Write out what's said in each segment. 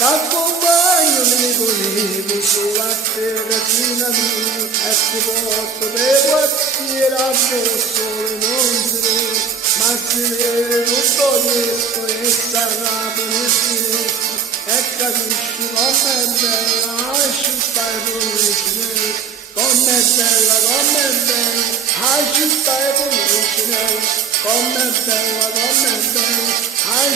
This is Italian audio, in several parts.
t'accompagno nei volevo sulla terra fino a me, e ti porto dei quartieri addosso e non si vede, ma si vede tutto questo e sarà finestre, e capisci com'è bella la città e policinella, com'è bella, la città e policinella, com'è bella, la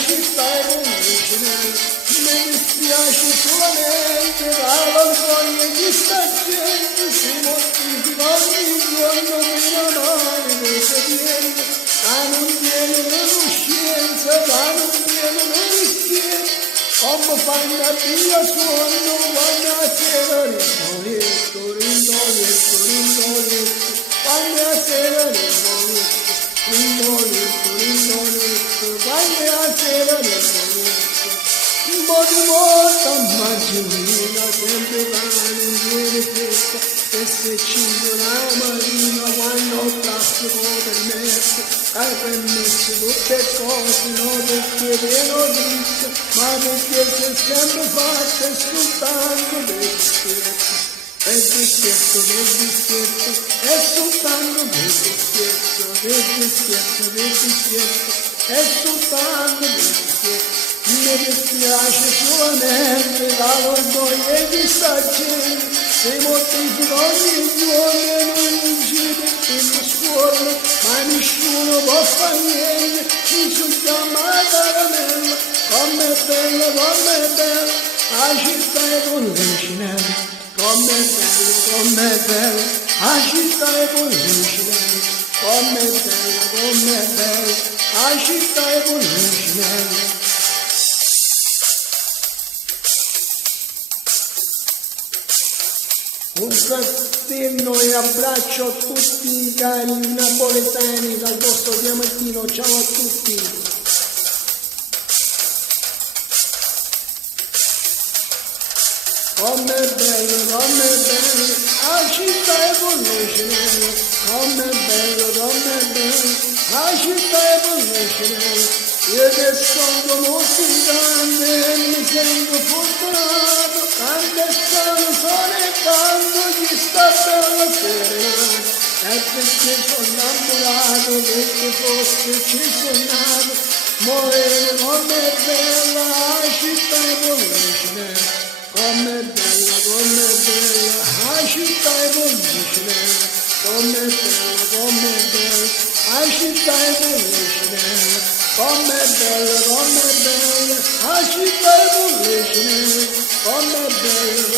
città e policinella. Mi dispiace solamente la vergogna di sta gente, si mortifica ogni giorno per amare le sediente, ma non viene la coscienza, ma non viene la rischienza, come fanno a via sonno quando a sera rindoietto, quando a sera rindoietto, quando a sera rindoietto. Un po' di volta immagina sempre vane in viene festa e se cingo la marina quando traffico permesso hai permesso tutte cose non perché meno dritte ma perché sei sempre fatta e soltanto del dischetto e soltanto del dischetto e soltanto del dischetto. Mi dispiace solamente la vergogna di sta gente, se mortifica ogni giorno e non incide in scuola, ma nessuno può fare niente, ci si chiama caramella, com'è bella, la città è policinella, com'è bella, la città è policinella, com'è bella, la città è policinella. Un fraterno e abbraccio a tutti i cari napoletani dal vostro Diamantino, ciao a tutti! Com'è bella, la città è policinella, com'è bella, la città è policinella. Io che sono molto grande mi sento fortunato, quando sono e quando ci sta bella serenata, e perché sono innamorato, perché forse ci sono nato, morire com'è bella la città è policinella, com'è bella la città è policinella, com'è bella la città è policinella. Com'è bella, la città è policinella, com'è bella,